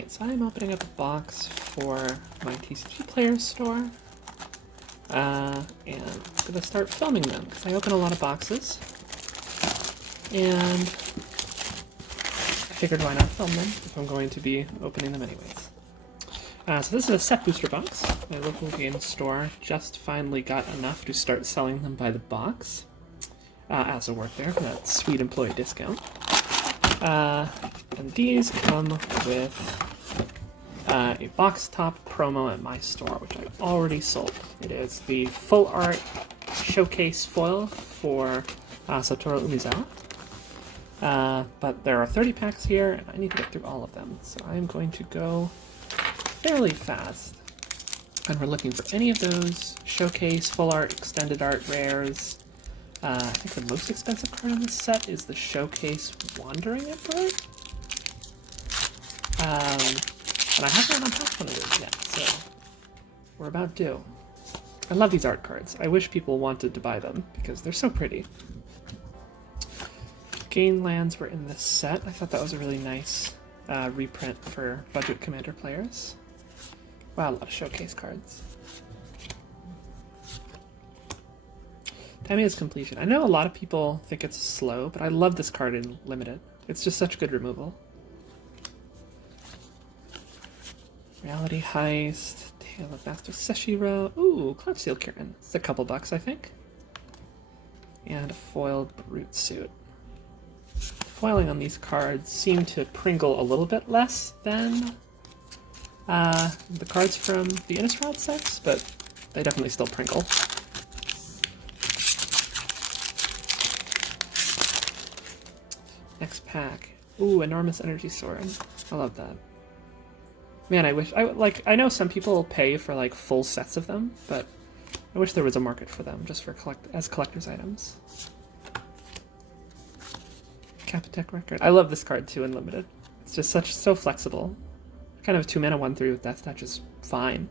Alright, so I'm opening up a box for my TCG Players store. And I'm going to start filming them, because I open a lot of boxes. And I figured why not film them if I'm going to be opening them anyways. So this is a set booster box. My local game store just finally got enough to start selling them by the box. I also work there for that sweet employee discount. And these come with a box top promo at my store, which I've already sold. It is the full art showcase foil for Satoru Umezawa. But there are 30 packs here, and I need to get through all of them. So I'm going to go fairly fast. And we're looking for any of those showcase, full art, extended art rares. I think the most expensive card in this set is the Showcase Wandering Emperor. And I haven't unpacked one of those yet, so we're about due. I love these art cards. I wish people wanted to buy them, because they're so pretty. Gain lands were in this set. I thought that was a really nice reprint for budget Commander players. Wow, a lot of showcase cards. Tamiya's Completion. I know a lot of people think it's slow, but I love this card in Limited. It's just such good removal. Reality Heist, Tale of Master Seshiro. Ooh, Cloudsteel Kirin. It's a couple bucks, I think. And a foiled Brute Suit. Foiling on these cards seem to Pringle a little bit less than the cards from the Innistrad sets, but they definitely still Pringle. Next pack. Ooh, Enormous Energy Sword. I love that. Man, I know some people pay for like full sets of them, but I wish there was a market for them just for as collector's items. Capitec Record. I love this card too in Limited. It's just so flexible. Kind of 2-mana 1/3 with Death Touch is fine.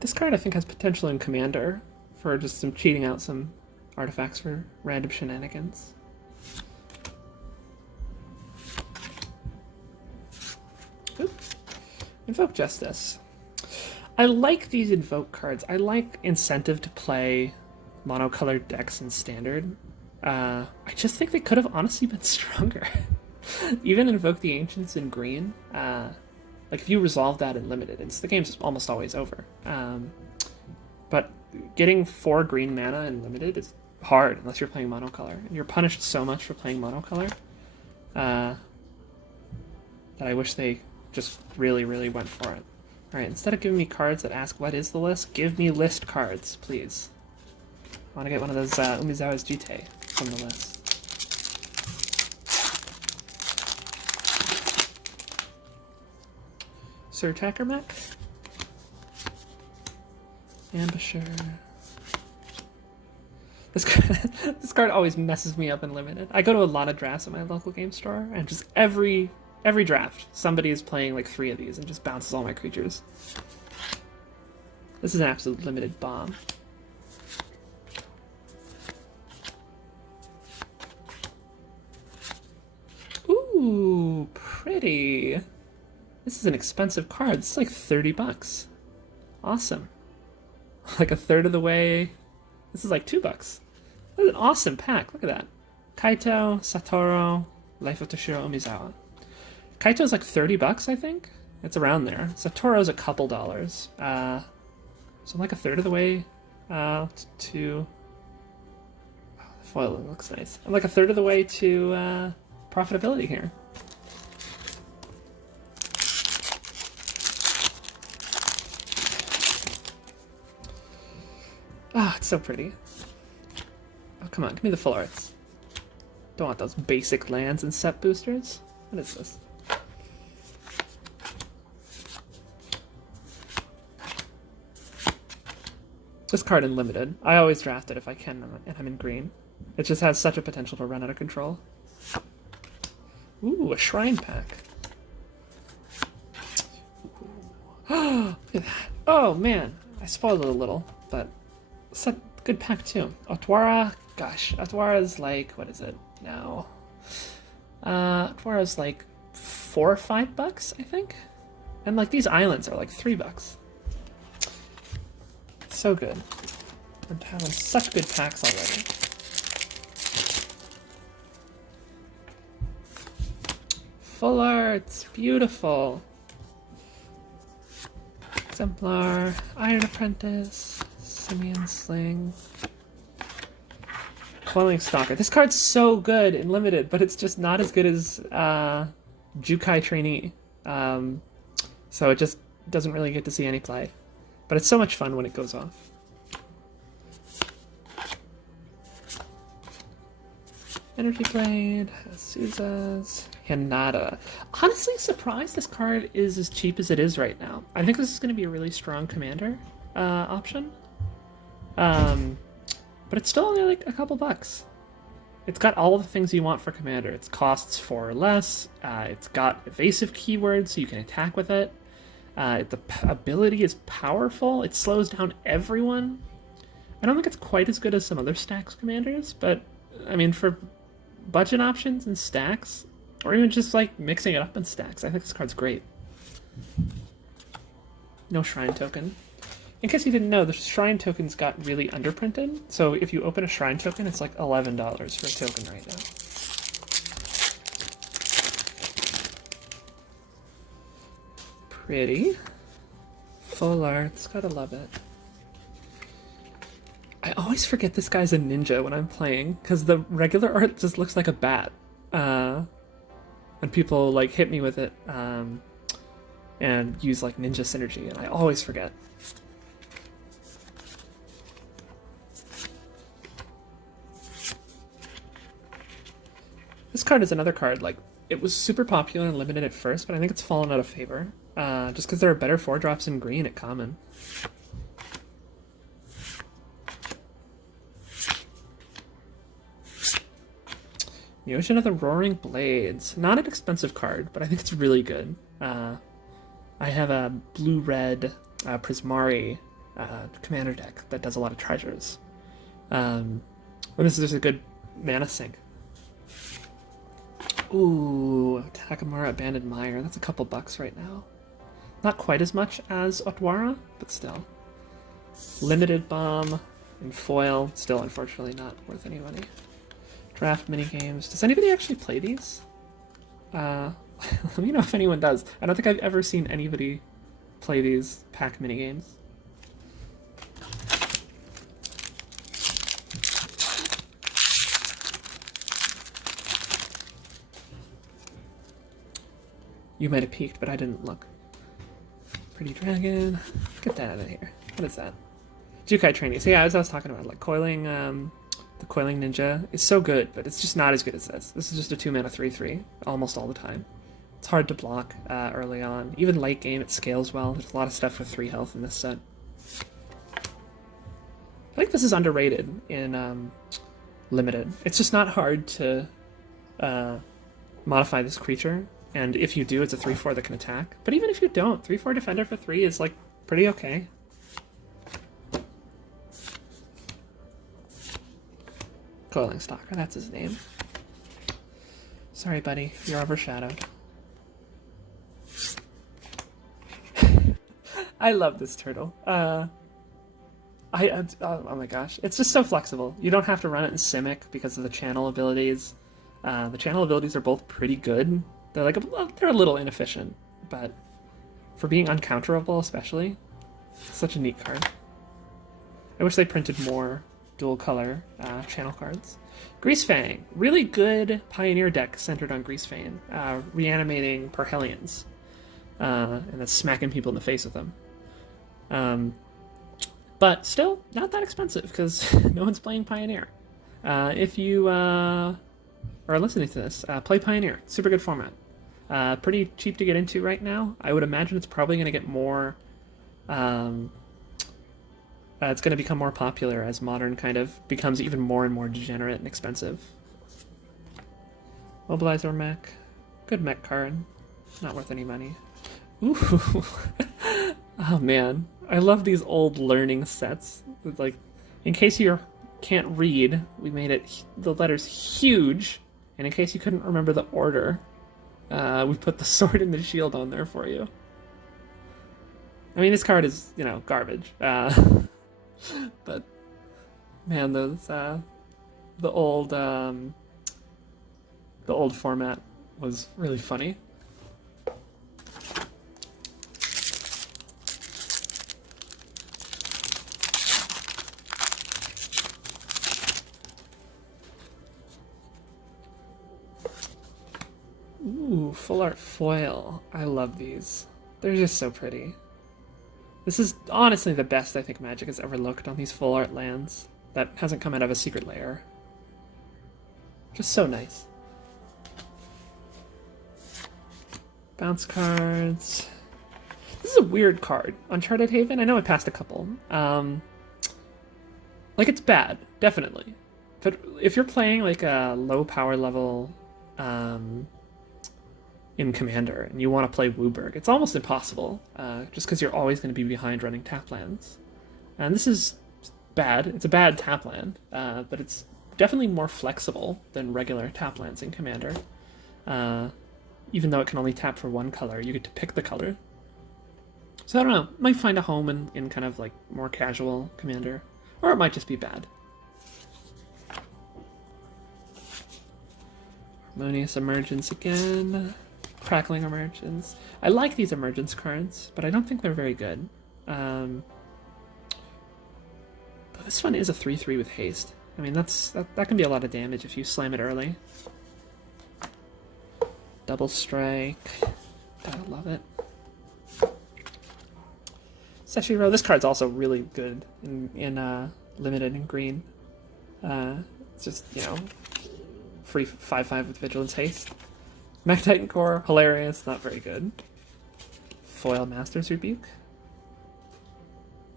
This card I think has potential in Commander for just some cheating out some artifacts for random shenanigans. Oops. Invoke Justice. I like these Invoke cards. I like incentive to play monocolored decks in Standard. I just think they could have honestly been stronger. Even Invoke the Ancients in green. Like, if you resolve that in Limited, the game's almost always over. But getting 4 green mana in Limited is hard unless you're playing monocolor. And you're punished so much for playing monocolor that I wish they just really, really went for it. Alright, instead of giving me cards that ask what is the list, give me list cards, please. I want to get one of those Umezawa's Jite from the list. Sir Attacker Mech. Ambusher. This card always messes me up in Limited. I go to a lot of drafts at my local game store, and just every draft, somebody is playing like 3 of these and just bounces all my creatures. This is an absolute Limited bomb. Ooh, pretty. This is an expensive card. This is like 30 bucks. Awesome. Like a third of the way. This is like $2. This is an awesome pack. Look at that. Kaito, Satoru, Life of Toshiro Umezawa. Kaito's like 30 bucks, I think. It's around there. Satoru's a couple dollars. So I'm like a third of the way to... Oh, the foil looks nice. I'm like a third of the way to profitability here. Ah, oh, it's so pretty. Oh, come on, give me the full arts. Don't want those basic lands and set boosters. What is this? This card in Limited. I always draft it if I can, and I'm in green. It just has such a potential to run out of control. Ooh, a Shrine pack. Look at that. Oh, man. I spoiled it a little, but it's a good pack, too. Otwara Gosh, Atwara's like, what is it now? Atwara's like $4 or $5, I think. And like these islands are like $3. So good. We're having such good packs already. Full arts, beautiful. Exemplar, Iron Apprentice, Simeon Sling, Coiling Stalker. This card's so good in limited, but it's just not as good as Jukai Trainee. So it just doesn't really get to see any play. But it's so much fun when it goes off. Energy Blade, Azusa's, Hinata. Honestly, surprised this card is as cheap as it is right now. I think this is going to be a really strong commander option. But it's still only like a couple bucks. It's got all of the things you want for commander. It costs 4 or less. It's got evasive keywords so you can attack with it. The ability is powerful. It slows down everyone. I don't think it's quite as good as some other stacks commanders, but I mean, for budget options and stacks, or even just like mixing it up in stacks, I think this card's great. No shrine token. In case you didn't know, the shrine tokens got really underprinted. So if you open a shrine token, it's like $11 for a token right now. Pretty. Full arts, gotta love it. I always forget this guy's a ninja when I'm playing, because the regular art just looks like a bat. And people like hit me with it and use like ninja synergy, and I always forget. This card is another card, like, it was super popular and limited at first, but I think it's fallen out of favor. Just because there are better 4-drops in green at common. The Ocean of the Roaring Blades. Not an expensive card, but I think it's really good. I have a blue-red Prismari commander deck that does a lot of treasures. And this is just a good mana sink. Ooh, Takamura Abandoned Mire. That's a couple bucks right now. Not quite as much as Otwara, but still. Limited Bomb and foil. Still, unfortunately, not worth any money. Draft minigames. Does anybody actually play these? Let me know if anyone does. I don't think I've ever seen anybody play these pack minigames. You might have peeked, but I didn't look. Pretty Dragon. Get that out of here. What is that? Jukai Trainee. So yeah, as I was talking about, like coiling, the Coiling Ninja is so good, but it's just not as good as this. This is just a 2-mana 3/3 almost all the time. It's hard to block early on. Even late game, it scales well. There's a lot of stuff with 3 health in this set. I think this is underrated in limited. It's just not hard to modify this creature. And if you do, it's a 3/4 that can attack. But even if you don't, 3/4 defender for 3 is like pretty okay. Coiling Stalker, that's his name. Sorry, buddy, you're overshadowed. I love this turtle. Oh my gosh, it's just so flexible. You don't have to run it in Simic because of the channel abilities. The channel abilities are both pretty good. They're like they're a little inefficient, but for being uncounterable, especially, such a neat card. I wish they printed more dual color channel cards. Greasefang, really good Pioneer deck centered on Greasefang, reanimating Parhelions, and then smacking people in the face with them. But still, not that expensive because no one's playing Pioneer. If you are listening to this, play Pioneer. Super good format. Pretty cheap to get into right now. I would imagine it's probably going to get more. It's going to become more popular as Modern kind of becomes even more and more degenerate and expensive. Mobilizer mech. Good mech card. Not worth any money. Ooh. Oh man. I love these old learning sets. It's like, in case you're can't read, we made it the letters huge, and in case you couldn't remember the order, we put the sword and the shield on there for you. I mean, this card is, you know, garbage. But man, those the old format was really funny. Ooh, full art foil. I love these. They're just so pretty. This is honestly the best I think Magic has ever looked on these full art lands that hasn't come out of a secret lair. Just so nice. Bounce cards. This is a weird card. Uncharted Haven, I know I passed a couple. Like, it's bad, definitely. But if you're playing like a low power level in Commander and you want to play Wooburg, it's almost impossible, just because you're always going to be behind running tap lands. And this is bad. It's a bad tap land, but it's definitely more flexible than regular tap lands in Commander. Even though it can only tap for one color, you get to pick the color. So I don't know, might find a home in kind of like more casual Commander, or it might just be bad. Harmonious Emergence again. Crackling Emergence. I like these Emergence cards, but I don't think they're very good. But this one is a 3/3 with haste. I mean, that can be a lot of damage if you slam it early. Double Strike. Gotta love it. Seshiro. This card's also really good in limited in green. It's just, you know, free 5/5 with Vigilance Haste. Mech Titan Core, hilarious, not very good. Foil Master's Rebuke.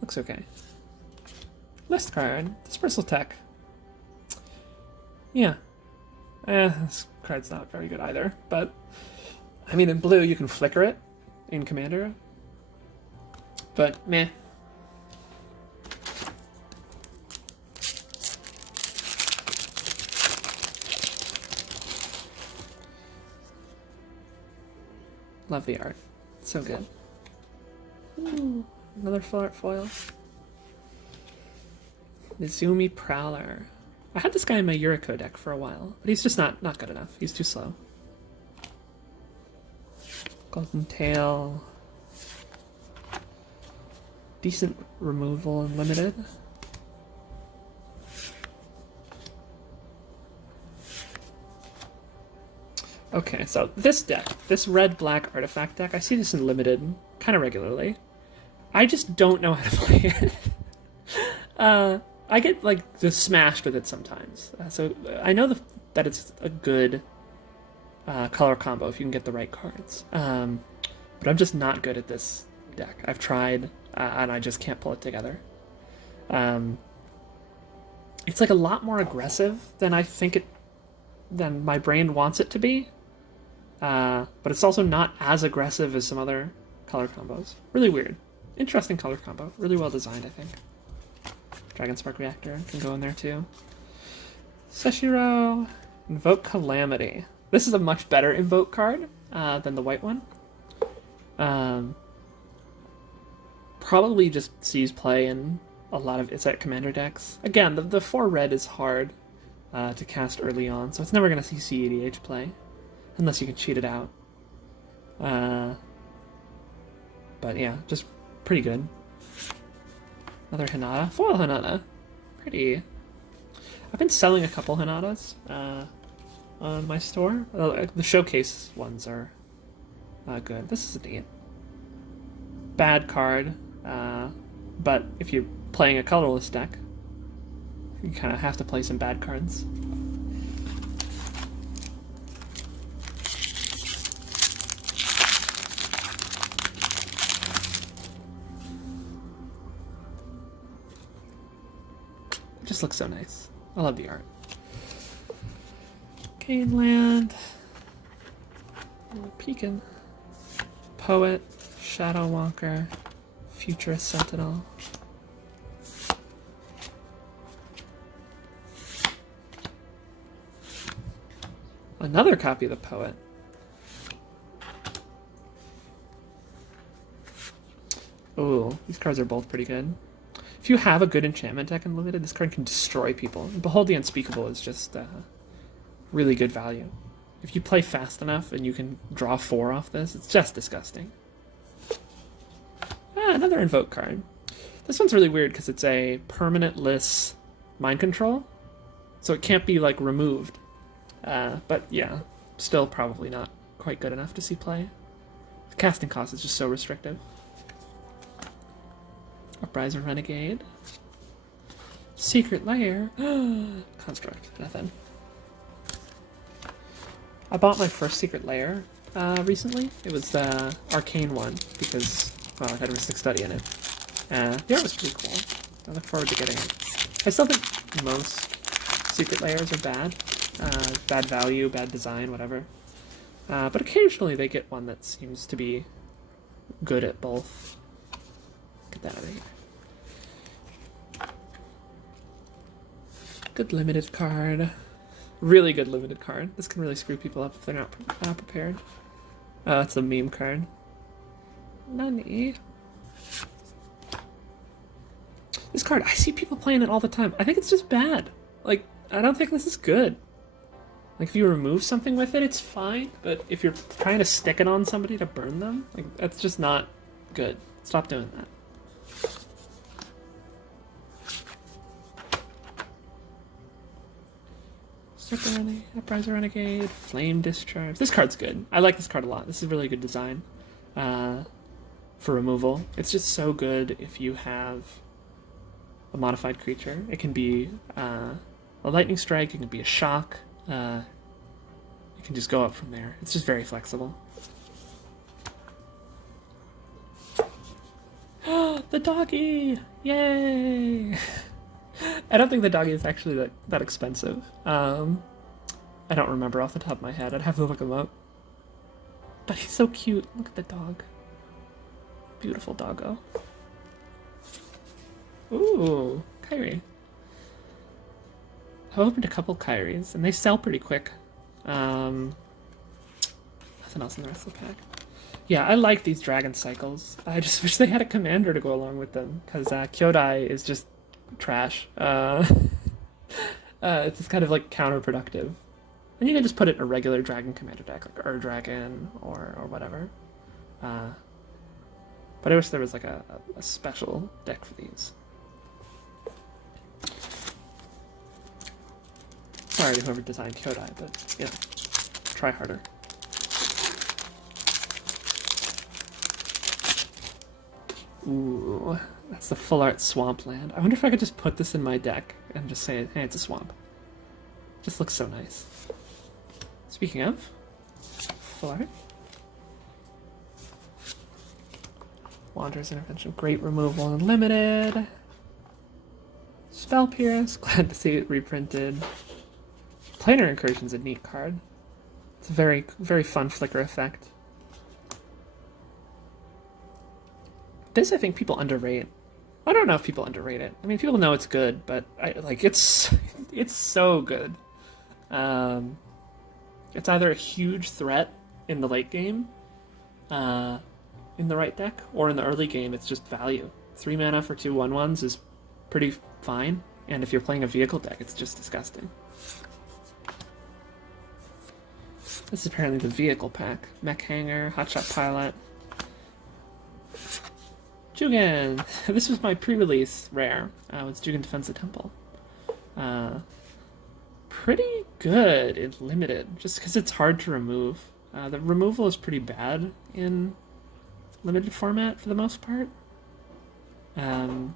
Looks okay. List card, Dispersal Tech. Yeah. This card's not very good either, but I mean, in blue you can flicker it in Commander. But meh. Love the art. So good. Ooh, another full art foil. Mizumi Prowler. I had this guy in my Yuriko deck for a while, but he's just not good enough. He's too slow. Golden Tail. Decent removal and limited. Okay, so this deck, this red-black artifact deck, I see this in limited kind of regularly. I just don't know how to play it. I get, like, just smashed with it sometimes. So I know that it's a good color combo if you can get the right cards. But I'm just not good at this deck. I've tried, and I just can't pull it together. It's, like, a lot more aggressive than I think than my brain wants it to be. But it's also not as aggressive as some other color combos. Really weird. Interesting color combo. Really well designed, I think. Dragon Spark Reactor can go in there too. Seshiro. Invoke Calamity. This is a much better Invoke card than the white one. Probably just sees play in a lot of Izzet Commander decks. Again, the 4 red is hard to cast early on, so it's never going to see CEDH play. Unless you can cheat it out. But yeah, just pretty good. Another Hinata. Foil Hinata. Pretty. I've been selling a couple Hinatas on my store. The showcase ones are good. This is a neat. Bad card. But if you're playing a colorless deck, you kind of have to play some bad cards. Just looks so nice. I love the art. Caneland. Peekin. Poet. Shadow Walker. Futurist Sentinel. Another copy of the Poet. Ooh, these cards are both pretty good. If you have a good enchantment deck in Limited, this card can destroy people. And Behold the Unspeakable is just really good value. If you play fast enough and you can draw 4 off this, it's just disgusting. Another Invoke card. This one's really weird because it's a permanentless mind control, so it can't be like removed. But yeah, still probably not quite good enough to see play. The casting cost is just so restrictive. Upriser Renegade. Secret Lair. Construct. Nothing. I bought my first Secret Lair recently. It was the Arcane one because, well, it had Mystic Study in it. The art was pretty cool. I look forward to getting it. I still think most Secret Lairs are bad. Bad value, bad design, whatever. But occasionally they get one that seems to be good at both. Get that out of here. Good limited card. Really good limited card. This can really screw people up if they're not prepared. It's a meme card. Nani? This card, I see people playing it all the time. I think it's just bad. Like, I don't think this is good. Like, if you remove something with it, it's fine. But if you're trying to stick it on somebody to burn them, like, that's just not good. Stop doing that. Upriser Renegade, Flame Discharge. This card's good. I like this card a lot. This is really good design for removal. It's just so good if you have a modified creature. It can be a lightning strike, it can be a shock. It can just go up from there. It's just very flexible. The doggy! Yay! I don't think the doggy is actually that expensive. I don't remember off the top of my head. I'd have to look him up. But he's so cute. Look at the dog. Beautiful doggo. Ooh, Kyrie. I've opened a couple Kyries, and they sell pretty quick. Nothing else in the rest of the pack. Yeah, I like these Dragon Cycles. I just wish they had a commander to go along with them, because Kyodai is just trash. It's just kind of like counterproductive. And you can just put it in a regular Dragon Commander deck, like Ur Dragon or whatever. But I wish there was like a special deck for these. Sorry to whoever designed Kyodai, but yeah, try harder. Ooh, that's the full art Swampland. I wonder if I could just put this in my deck and just say, hey, it's a swamp. Just looks so nice. Speaking of, full art. Wanderer's Intervention, great removal and limited. Spell Pierce, glad to see it reprinted. Planar Incursion's a neat card. It's a very, very fun flicker effect. This I think people underrate. I don't know if people underrate it. I mean, people know it's good, but it's so good. It's either a huge threat in the late game, in the right deck, or in the early game, it's just value. 3 mana for 2 1/1s is pretty fine, and if you're playing a vehicle deck, it's just disgusting. This is apparently the vehicle pack. Mech Hanger, Hotshot Pilot. Jugen! This was my pre-release rare. It's Jugen Defends the Temple. Pretty good in limited, just because it's hard to remove. The removal is pretty bad in limited format for the most part. And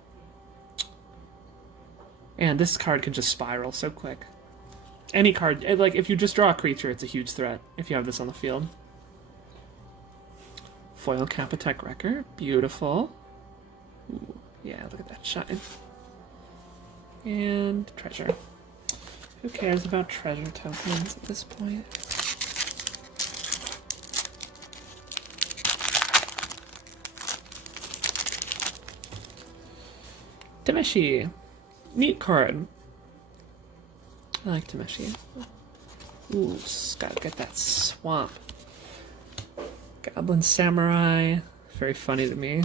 this card can just spiral so quick. Any card, like if you just draw a creature, it's a huge threat if you have this on the field. Foil Capitec Wrecker, beautiful. Ooh, yeah, look at that shine. And treasure. Who cares about treasure tokens at this point? Tameshi. Neat card. I like Tameshi. Ooh, gotta get that swamp. Goblin Samurai, very funny to me.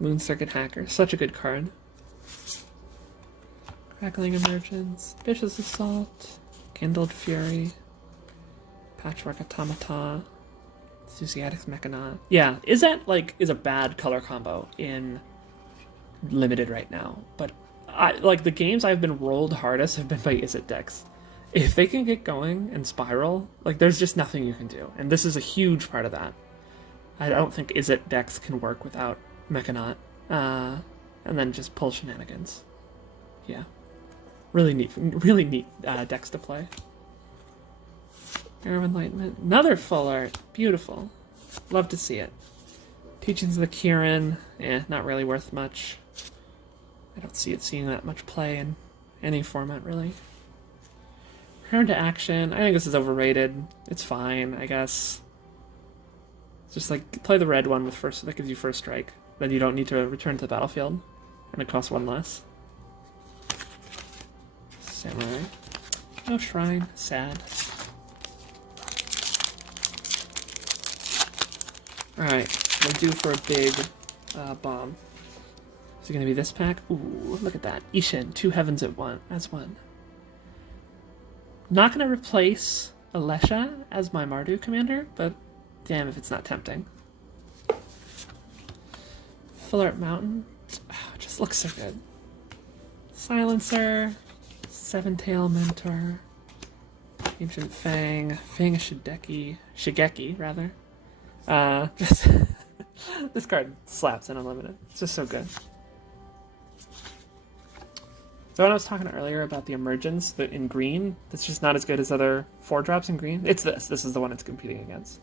Moon Circuit Hacker, such a good card. Crackling Emergence, Vicious Assault, Kindled Fury, Patchwork Automata, Enthusiastic Mechanaut. Yeah, is a bad color combo in Limited right now, but the games I've been rolled hardest have been by Izzet decks. If they can get going and spiral, there's just nothing you can do, and this is a huge part of that. I don't think Izzet decks can work without Mechanaut, and then just pull shenanigans. Yeah, really neat decks to play. Arrow of Enlightenment, another full art, beautiful. Love to see it. Teachings of the Kirin, not really worth much. I don't see it seeing that much play in any format, really. Return to Action, I think this is overrated. It's fine, I guess. Just play the red one with first, that gives you first strike. Then you don't need to return to the battlefield, and it costs one less. Samurai. No shrine, sad. Alright, we're due for a big bomb. Is it going to be this pack? Ooh, look at that. Ishin, 2 heavens at one. That's one. Not going to replace Alesha as my Mardu commander, but damn if it's not tempting. Full Art Mountain. Oh, it just looks so good. Silencer. 7-Tail Mentor. Ancient Fang. Fang Shigeki, rather. Just this card slaps in Unlimited. It's just so good. So when I was talking earlier about the emergence in green, that's just not as good as other 4-drops in green. It's this. This is the one it's competing against.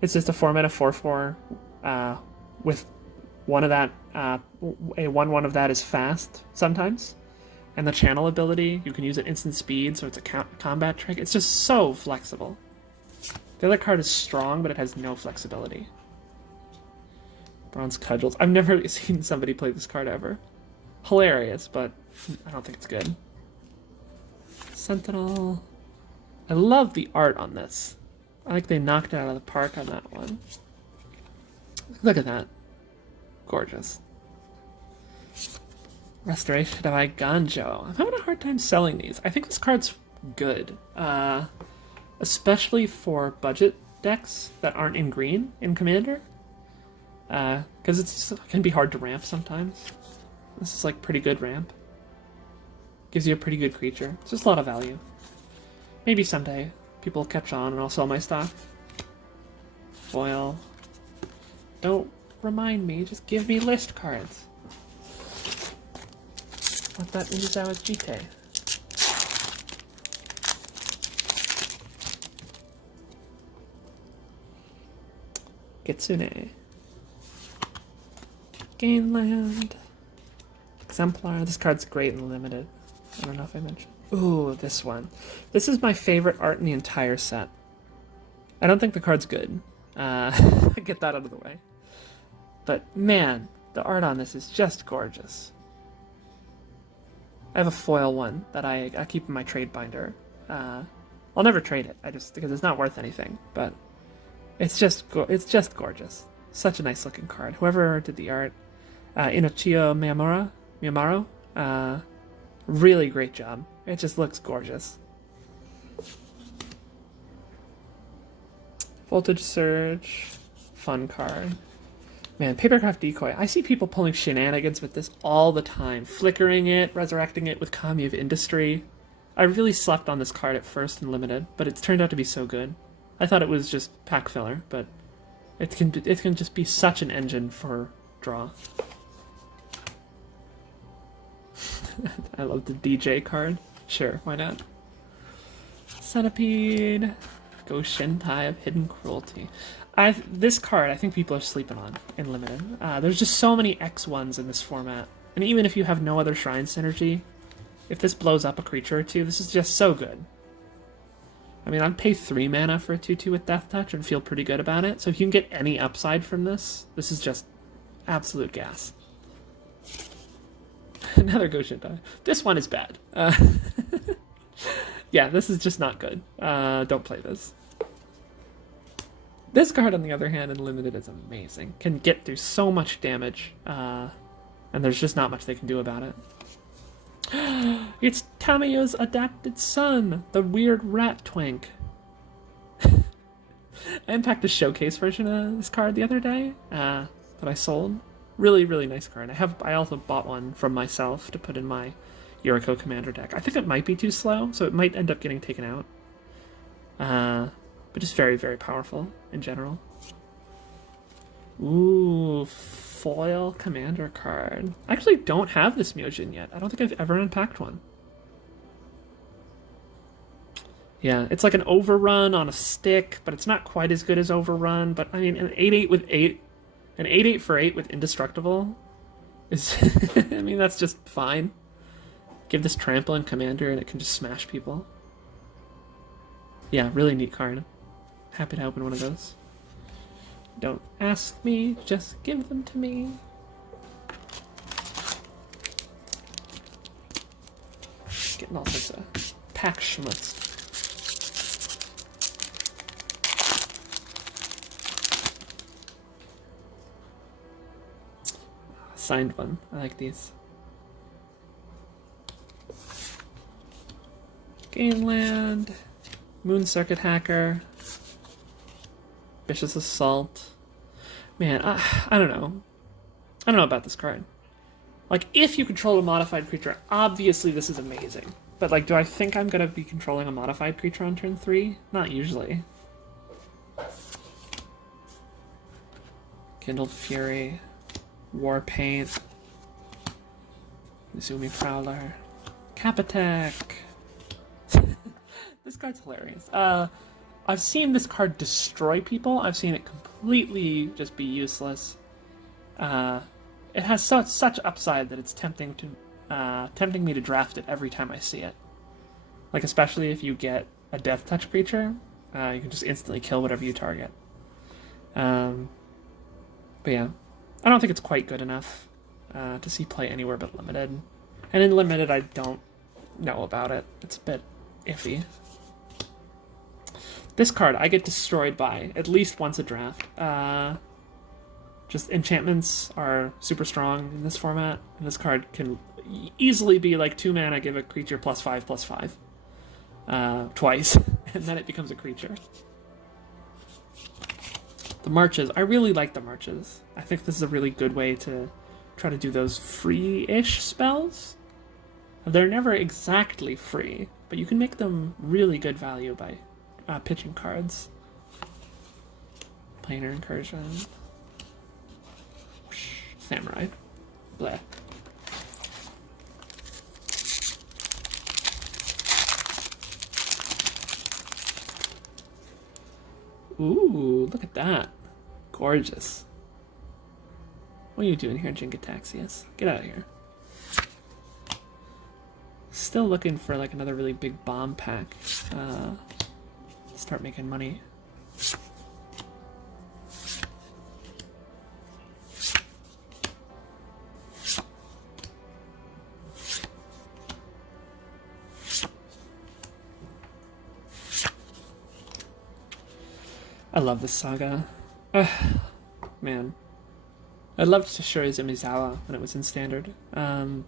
It's just a 4-mana 4/4 with one of that, a 1/1 of that is fast sometimes. And the channel ability, you can use it instant speed, so it's a combat trick. It's just so flexible. The other card is strong, but it has no flexibility. Bronze Cudgels. I've never seen somebody play this card ever. Hilarious, but I don't think it's good. Sentinel. I love the art on this. I think they knocked it out of the park on that one. Look at that. Gorgeous. Restoration of Iganjo. I'm having a hard time selling these. I think this card's good. Especially for budget decks that aren't in green in Commander. Because it can be hard to ramp sometimes. This is pretty good ramp. Gives you a pretty good creature. It's just a lot of value. Maybe someday people will catch on and I'll sell my stock. Foil. Don't remind me, just give me list cards. What that Uzawa's Jite. Kitsune. Gainland. Exemplar. This card's great and limited. I don't know if I mentioned. Ooh, this one. This is my favorite art in the entire set. I don't think the card's good. Get that out of the way. But man, the art on this is just gorgeous. I have a foil one that I keep in my trade binder. I'll never trade it, because it's not worth anything. But it's just gorgeous. Such a nice looking card. Whoever did the art, Inochio Miyamaro, really great job. It just looks gorgeous. Voltage Surge, fun card. Man, Papercraft Decoy. I see people pulling shenanigans with this all the time. Flickering it, resurrecting it with Kami of Industry. I really slept on this card at first in Limited, but it's turned out to be so good. I thought it was just pack filler, but it can just be such an engine for draw. I love the DJ card. Sure, why not? Centipede. Go Shentai of Hidden Cruelty. This card, I think people are sleeping on in Limited. There's just so many X1s in this format. And even if you have no other Shrine synergy, if this blows up a creature or two, this is just so good. I mean, I'd pay 3 mana for a 2/2 with Death Touch and feel pretty good about it. So if you can get any upside from this, this is just absolute gas. Another Go Shentai. This one is bad. Yeah, this is just not good. Don't play this. This card, on the other hand, in limited is amazing. Can get through so much damage, and there's just not much they can do about it. It's Tamiyo's adapted son, the weird rat twink. I unpacked a showcase version of this card the other day that I sold. Really, really nice card. I also bought one from myself to put in my Yuriko Commander deck. I think it might be too slow, so it might end up getting taken out. But just very, very powerful in general. Ooh, foil commander card. I actually don't have this Myojin yet. I don't think I've ever unpacked one. Yeah, it's like an overrun on a stick, but it's not quite as good as overrun. But I mean, an 8/8 with 8, an 8/8 for 8 with indestructible is, I mean, that's just fine. Give this trample and commander, and it can just smash people. Yeah, really neat card. Happy to open one of those. Don't ask me, just give them to me. Getting all sorts of pack schmutz. Signed one. I like these. Gainland, Moon Circuit Hacker, Vicious Assault. Man, I don't know. I don't know about this card. Like, if you control a modified creature, obviously this is amazing. But, like, do I think I'm going to be controlling a modified creature on turn 3? Not usually. Kindled Fury, Warpaint, Izumi Prowler, Cap Attack. This card's hilarious. I've seen this card destroy people. I've seen it completely just be useless. It has such upside that it's tempting me to draft it every time I see it. Like, especially if you get a Death Touch creature, you can just instantly kill whatever you target. But yeah, I don't think it's quite good enough to see play anywhere but limited. And in limited, I don't know about it. It's a bit iffy. This card I get destroyed by at least once a draft. Just enchantments are super strong in this format, and this card can easily be like 2 mana, give a creature +5/+5 twice, and then it becomes a creature. The Marches, I really like the Marches. I think this is a really good way to try to do those free-ish spells. They're never exactly free, but you can make them really good value by pitching cards. Planar Incursion. Samurai. Bleh. Ooh, look at that. Gorgeous. What are you doing here, Jinkataxius? Get out of here. Still looking for like another really big bomb pack. Start making money. I love this saga. Man. I loved Shuri's Umezawa when it was in Standard. Umezawa's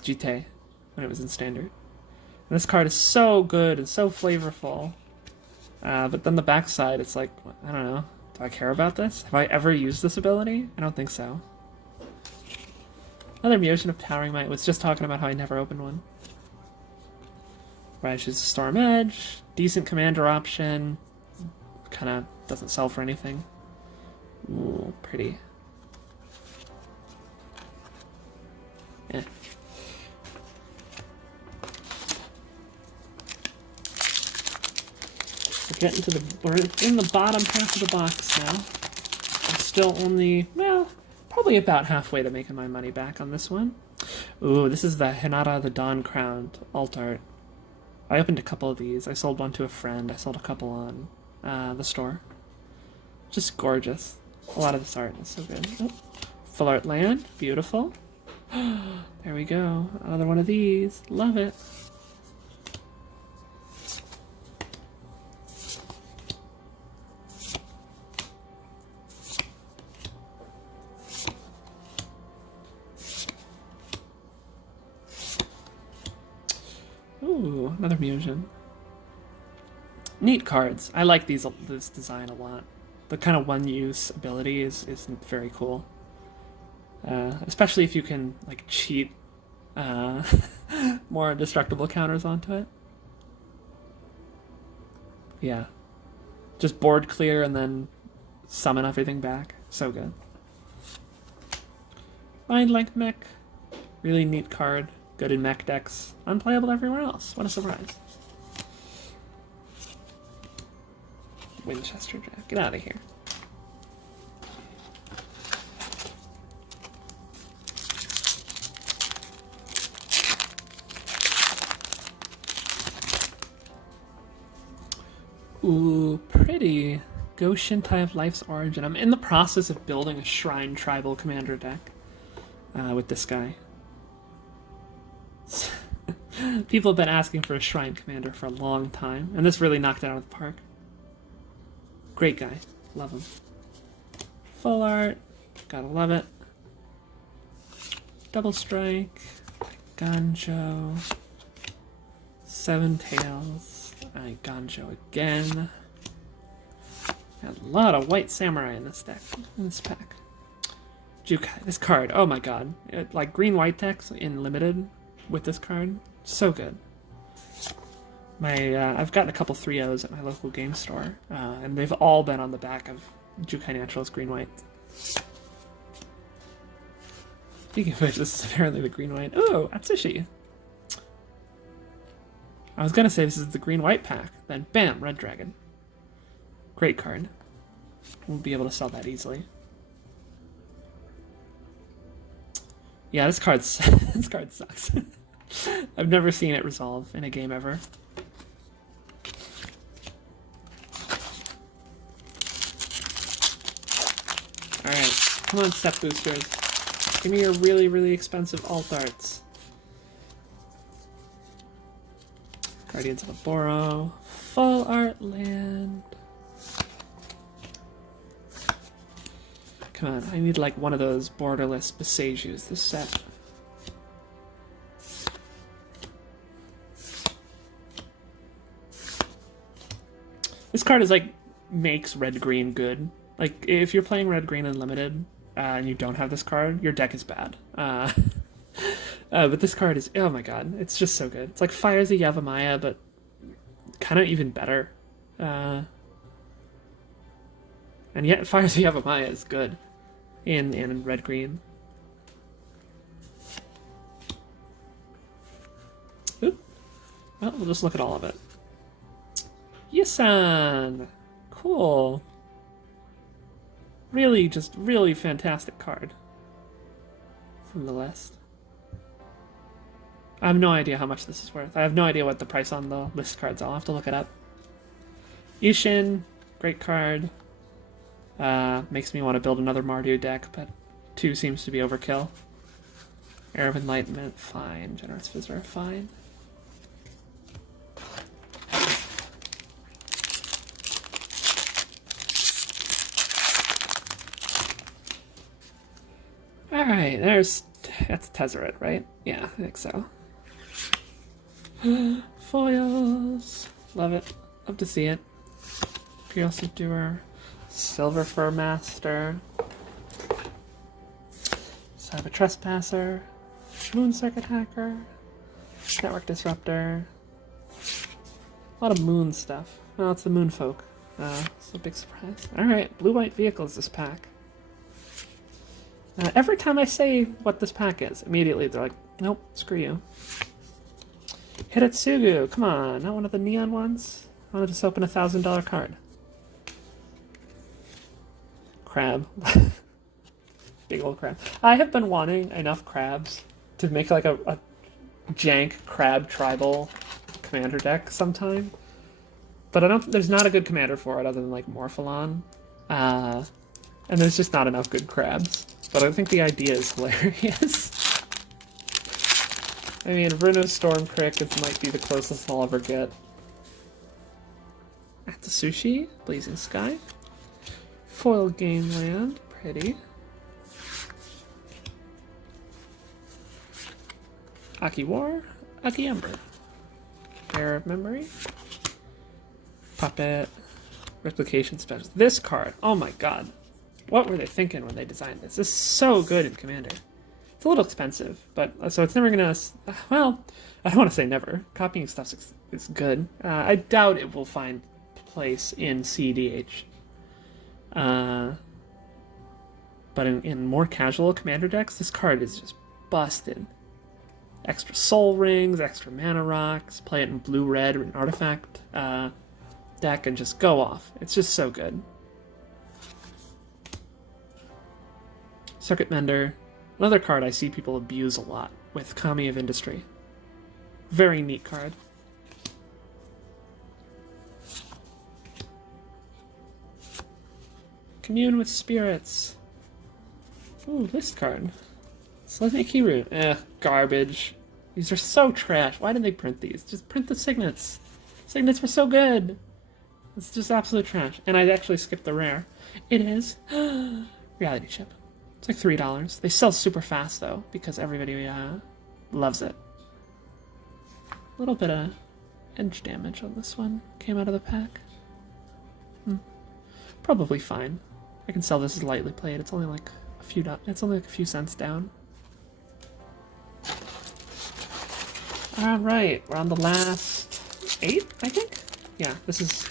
Jite when it was in Standard. And this card is so good and so flavorful. But then the backside, it's like, I don't know. Do I care about this? Have I ever used this ability? I don't think so. Another Myojin of Towering Might was just talking about how I never opened one. Raish's Storm Edge, decent commander option, kind of doesn't sell for anything. Ooh, pretty. Eh. We're in the bottom half of the box now. I'm still only, well, probably about halfway to making my money back on this one. Ooh, this is the Hinata the Dawn Crowned alt art. I opened a couple of these. I sold one to a friend. I sold a couple on the store. Just gorgeous. A lot of this art is so good. Oh, full art land. Beautiful. There we go. Another one of these. Love it. Ooh, another Musion. Neat cards. I like this design a lot. The kind of one-use ability is very cool. Especially if you can like cheat more destructible counters onto it. Yeah. Just board clear and then summon everything back. So good. Mind Link Mech. Really neat card. Good in mech decks. Unplayable everywhere else. What a surprise. Winchester Jack. Get out of here. Ooh, pretty. Go Shintai of Life's Origin. I'm in the process of building a Shrine Tribal Commander deck with this guy. People have been asking for a Shrine Commander for a long time, and this really knocked it out of the park. Great guy. Love him. Full art. Gotta love it. Double Strike. Ganjo. Seven Tails. Ganjo again. A lot of White Samurai in this deck, in this pack. Jukai, this card, oh my god. Like green-white decks in limited with this card, so good. I've gotten a couple 3-0s at my local game store, and they've all been on the back of Jukai Naturals green-white. Speaking of which, this is apparently the green-white. Oh, Atsushi! I was gonna say this is the green-white pack, then bam, Red Dragon. Great card. We'll be able to sell that easily. Yeah, this card sucks. I've never seen it resolve in a game ever. Alright, come on, set boosters. Give me your really, really expensive alt arts. Guardians of the Boro. Full art land. Come on, I need like one of those borderless Besejus this set. This card is like, makes red-green good. Like, if you're playing red-green Unlimited and you don't have this card, your deck is bad. But this card is, oh my god, it's just so good. It's like Fires of Yavimaya, but kind of even better. And yet Fires of Yavimaya is good in red-green. Oop. Well, we'll just look at all of it. Yisan! Cool. Really, just really fantastic card from the list. I have no idea how much this is worth. I have no idea what the price on the list cards are. I'll have to look it up. Ishin, great card. Makes me want to build another Mardu deck, but 2 seems to be overkill. Air of Enlightenment, fine. Generous Visitor, fine. Alright, that's Tezzeret, right? Yeah, I think so. Foils! Love it. Love to see it. Imperial Subduer. Silver Fur Master. Cyber Trespasser. Moon Circuit Hacker. Network Disruptor. A lot of moon stuff. Oh, it's the moon folk. It's a big surprise. Alright, blue-white vehicles this pack. Every time I say what this pack is, immediately they're like, nope, screw you. Hidatsugu, come on, not one of the neon ones? I want to just open a $1,000 card. Crab. Big old crab. I have been wanting enough crabs to make like a jank crab tribal commander deck sometime. But there's not a good commander for it other than like Morphalon. And there's just not enough good crabs. But I think the idea is hilarious. I mean, Rhino Storm Crickets might be the closest I'll ever get. Atsushi, Blazing Sky. Foil Gameland, pretty. Aki War, Aki Ember. Air of Memory. Puppet. Replication Special. This card, oh my god. What were they thinking when they designed this? This is so good in Commander. It's a little expensive, but so it's never gonna. Well, I don't want to say never. Copying stuff is good. I doubt it will find place in CDH. But in more casual Commander decks, this card is just busted. Extra Soul Rings, extra Mana Rocks. Play it in blue-red or an artifact deck and just go off. It's just so good. Circuit Mender. Another card I see people abuse a lot with Kami of Industry. Very neat card. Commune with Spirits. Ooh, list card. Slithnic Kiru. Garbage. These are so trash. Why did they print these? Just print the signets. Signets were so good. It's just absolute trash. And I actually skipped the rare. It is Reality Chip. It's like $3. They sell super fast though, because everybody loves it. A little bit of edge damage on this one. Came out of the pack. Probably fine. I can sell this as lightly played. It's only like a few. It's only like a few cents down. All right, we're on the last 8, I think. Yeah, this is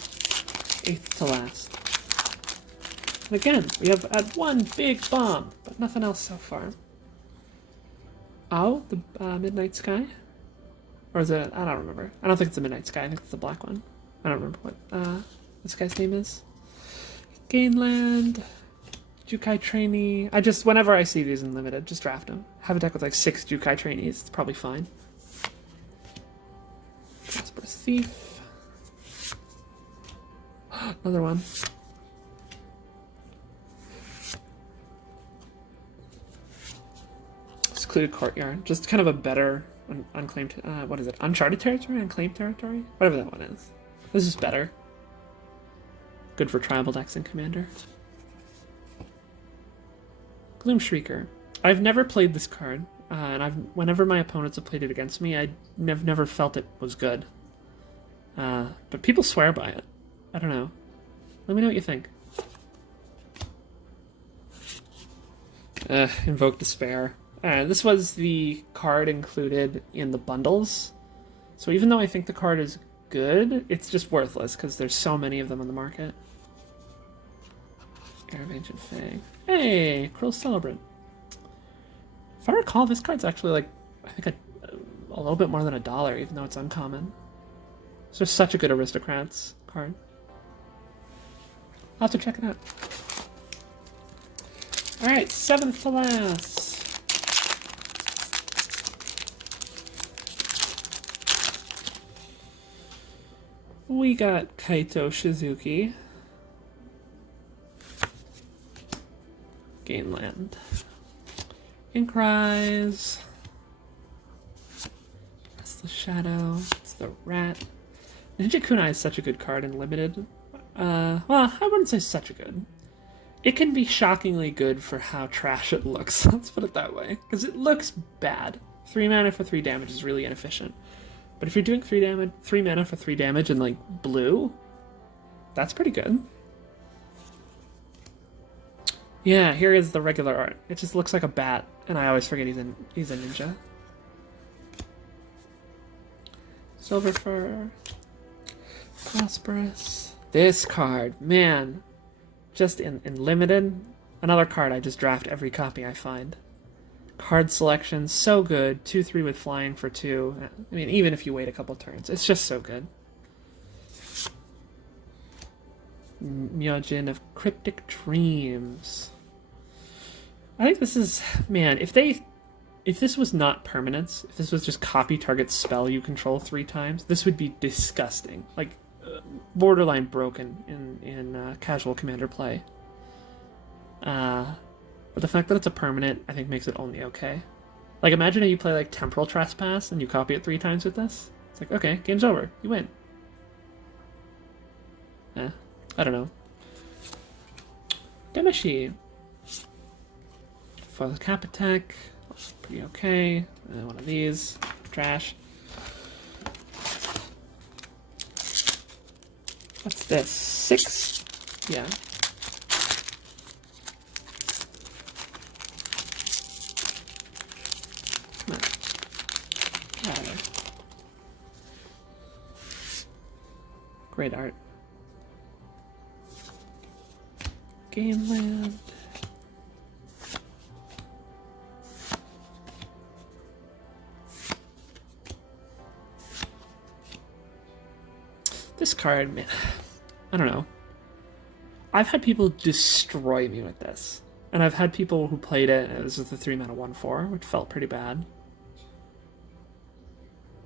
8th to last. And again, we have had one big bomb, but nothing else so far. Oh, the Midnight Sky? Or is it? I don't remember. I don't think it's the Midnight Sky. I think it's the black one. I don't remember what this guy's name is. Gainland, Jukai Trainee. Whenever I see these in Limited, just draft them. Have a deck with like 6 Jukai Trainees. It's probably fine. Prosperous Thief. Another one. Secluded Courtyard. Just kind of a better unclaimed. What is it? Uncharted territory? Unclaimed territory? Whatever that one is. This is better. Good for tribal decks and Commander. Gloom Shrieker. I've never played this card, and whenever my opponents have played it against me, I've never felt it was good. But people swear by it. I don't know. Let me know what you think. Invoke Despair. This was the card included in the bundles. So even though I think the card is good, it's just worthless because there's so many of them on the market. Heir of Ancient Fae. Hey, Cruel Celebrant. If I recall, this card's actually like, I think a little bit more than $1, even though it's uncommon. It's just such a good Aristocrats card. I'll have to check it out. Alright, 7th to last. We got Kaito Shizuki. Gainland. Inkrise. That's the Shadow. It's the Rat. Ninja Kunai is such a good card in Limited. Well, I wouldn't say such a good. It can be shockingly good for how trash it looks. Let's put it that way. Because it looks bad. 3 mana for 3 damage is really inefficient. But if you're doing 3 mana for 3 damage in like blue, that's pretty good. Yeah, here is the regular art. It just looks like a bat, and I always forget he's a ninja. Silver Fur. Prosperous. This card, man. Just in Limited, another card I just draft every copy I find. Card selection, so good. 2/3 with flying for 2. I mean, even if you wait a couple turns, it's just so good. Myojin of Cryptic Dreams. I think this is, man, if this was not permanence, if this was just copy target spell you control 3 times, this would be disgusting. Like, borderline broken in casual Commander play. But the fact that it's a permanent, I think, makes it only okay. Like, imagine if you play like Temporal Trespass and you copy it 3 times with this. It's like, okay, game's over. You win. Eh, I don't know. Dynasty. For the Cap Attack. Pretty okay. One of these. Trash. What's this? 6? Yeah. Come on. Get out of there. Great art. Gainland. This card, man, I don't know. I've had people destroy me with this. And I've had people who played it, and this is the 3 mana 1/4, which felt pretty bad.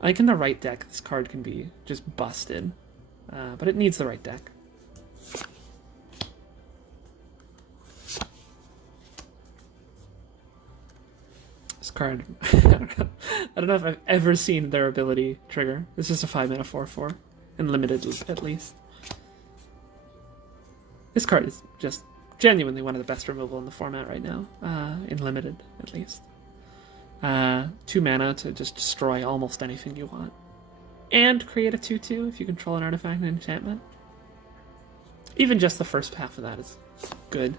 Like in the right deck, this card can be just busted. But it needs the right deck. This card, I don't know if I've ever seen their ability trigger. This is a 5 mana 4/4. In limited, at least. This card is just genuinely one of the best removal in the format right now. In limited, at least. 2 mana to just destroy almost anything you want. And create a 2/2 if you control an artifact and enchantment. Even just the first half of that is good.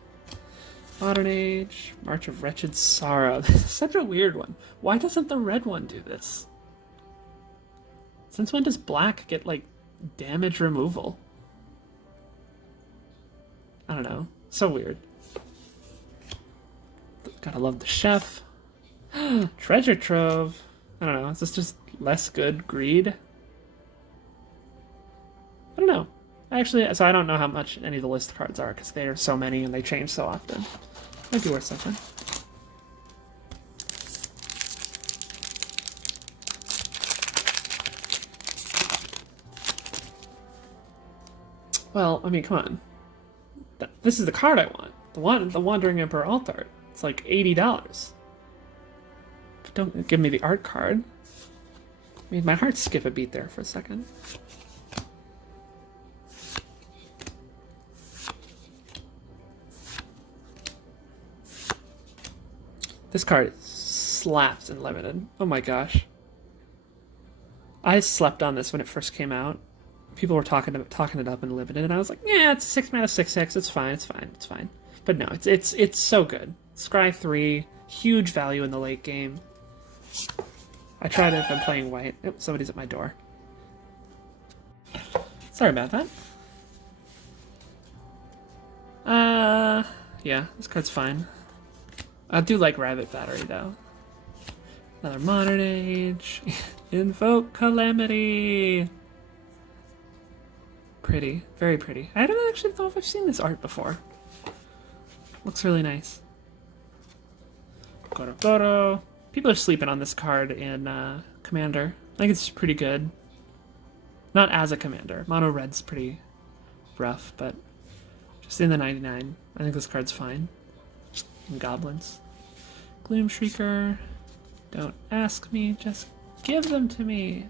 Modern Age, March of Wretched Sorrow. This is such a weird one. Why doesn't the red one do this? Since when does black get, like, damage removal? I don't know. So weird. Gotta love the chef. Treasure Trove. I don't know. Is this just less good greed? I don't know. Actually, so I don't know how much any of the list cards are because there are so many and they change so often. Might be worth something. Well, I mean, come on. This is the card I want. The Wandering Emperor alt art. It's like $80. But don't give me the art card. Made my heart skip a beat there for a second. This card slaps in limited. Oh my gosh. I slept on this when it first came out. People were talking it up in limited, and I was like, yeah, it's a 6 mana 6/6. It's fine. But no, it's so good. Scry 3, huge value in the late game. I tried it if I'm playing white. Oh, somebody's at my door. Sorry about that. Yeah, this card's fine. I do like Rabbit Battery, though. Another Modern Age. Invoke Calamity. Pretty. Very pretty. I don't actually know if I've seen this art before. Looks really nice. Goro. People are sleeping on this card in Commander. I think it's pretty good. Not as a Commander. Mono Red's pretty rough, but just in the 99, I think this card's fine. And Goblins. Gloom Shrieker. Don't ask me, just give them to me.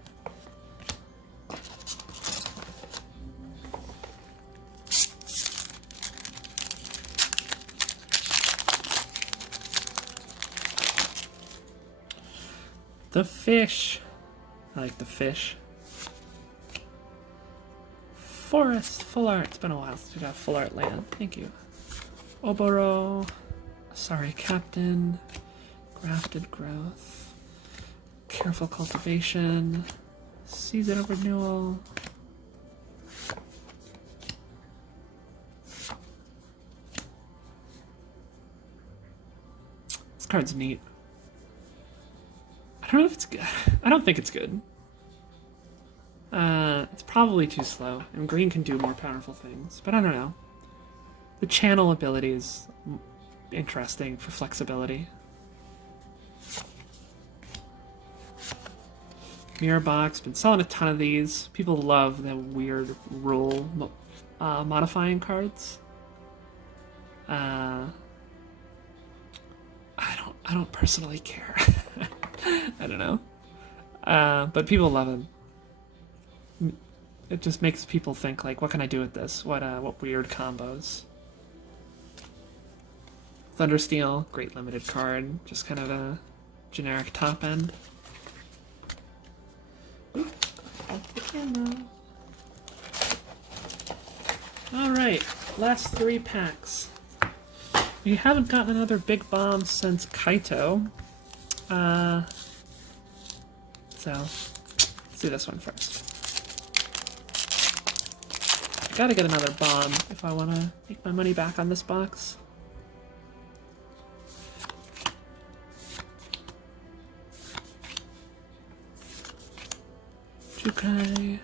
The fish. I like the fish. Forest, full art. It's been a while since we got full art land. Thank you. Oboro. Sorry, Captain. Grafted Growth. Careful Cultivation. Season of Renewal. This card's neat. I don't know if it's good. I don't think it's good. It's probably too slow, and green can do more powerful things, but I don't know. The channel ability is interesting for flexibility. Mirror Box, been selling a ton of these. People love the weird rule modifying cards. I don't personally care. I don't know. But people love him. It just makes people think, like, what can I do with this? What weird combos? Thundersteel, great limited card. Just kind of a generic top end. Oop, off the camera. Alright, last 3 packs. We haven't gotten another big bomb since Kaito. So, let's do this one first. I gotta get another bomb if I want to make my money back on this box. Jukai.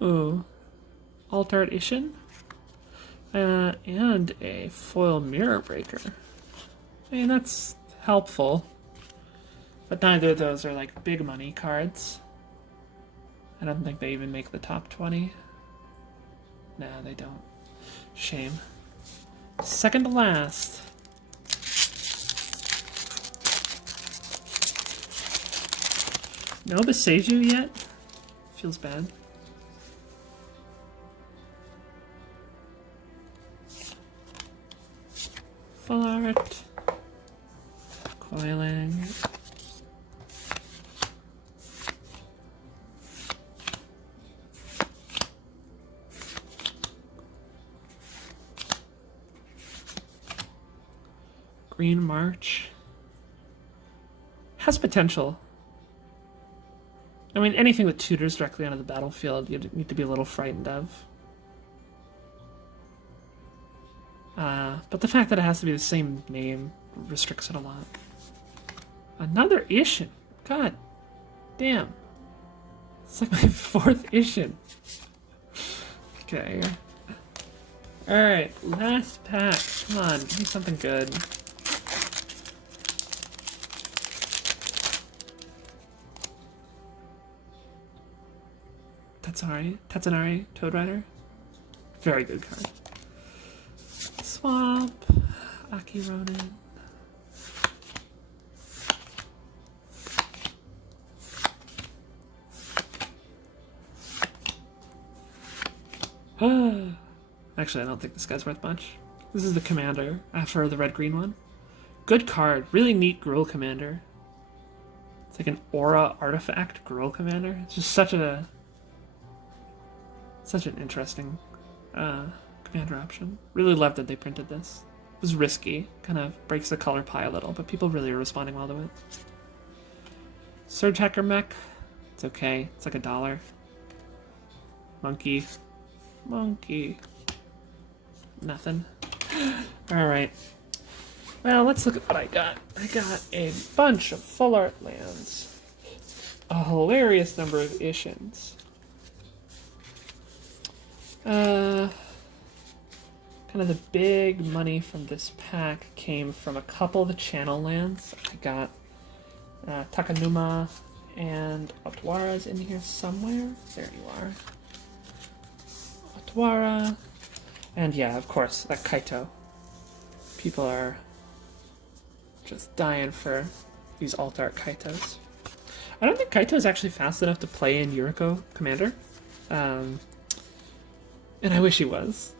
Ooh. Alt Art Ishin. And a foil mirror breaker. I mean, that's helpful. But neither of those are like big money cards. I don't think they even make the top 20. Nah, they don't. Shame. Second to last. No Beseiju yet? Feels bad. Full art. Coiling. Green March. Has potential. I mean, anything that tutors directly onto the battlefield, you need to be a little frightened of. But the fact that it has to be the same name restricts it a lot. Another Ishin. God damn. It's like my 4th Ishin. Okay. Alright, last pack. Come on, give me something good. Tatsunari, Toad Rider. Very good card. Swamp, Aki Ronin. Actually, I don't think this guy's worth much. This is the commander for the red-green one. Good card. Really neat Gruul commander. It's like an aura artifact Gruul commander. It's just such an interesting commander option. Really love that they printed this. It was risky. Kind of breaks the color pie a little, but people really are responding well to it. Surge Hacker Mech. It's okay. It's like $1. Monkey. Nothing. Alright. Well, let's look at what I got. I got a bunch of full art lands. A hilarious number of Ishins. Kind of the big money from this pack came from a couple of the channel lands. I got Takanuma and Otwara's in here somewhere. There you are. Otwara. And yeah, of course, that Kaito. People are just dying for these alt art Kaitos. I don't think Kaito is actually fast enough to play in Yuriko Commander. And I wish he was.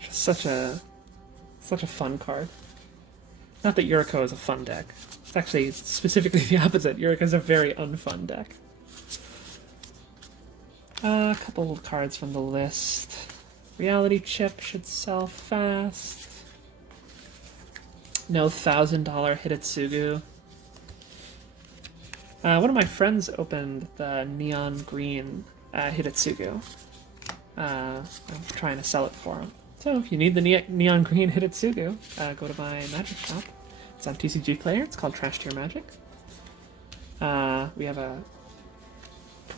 Just such a fun card. Not that Yuriko is a fun deck. It's actually specifically the opposite. Yuriko is a very unfun deck. A couple of cards from the list. Reality Chip should sell fast. No $1,000 Hitotsugu. One of my friends opened the neon green Hitotsugu. I'm trying to sell it for him. So if you need the neon green Hitotsugu, go to my magic shop. It's on TCG Player. It's called Trash Tier Magic.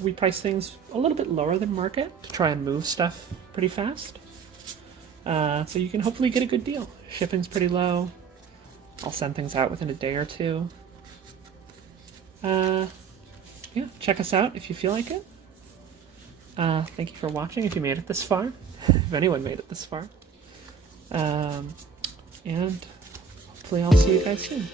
We price things a little bit lower than market to try and move stuff pretty fast. So you can hopefully get a good deal. Shipping's pretty low. I'll send things out within a day or two. Yeah, check us out if you feel like it. Thank you for watching if you made it this far. If anyone made it this far. And hopefully I'll see you guys soon.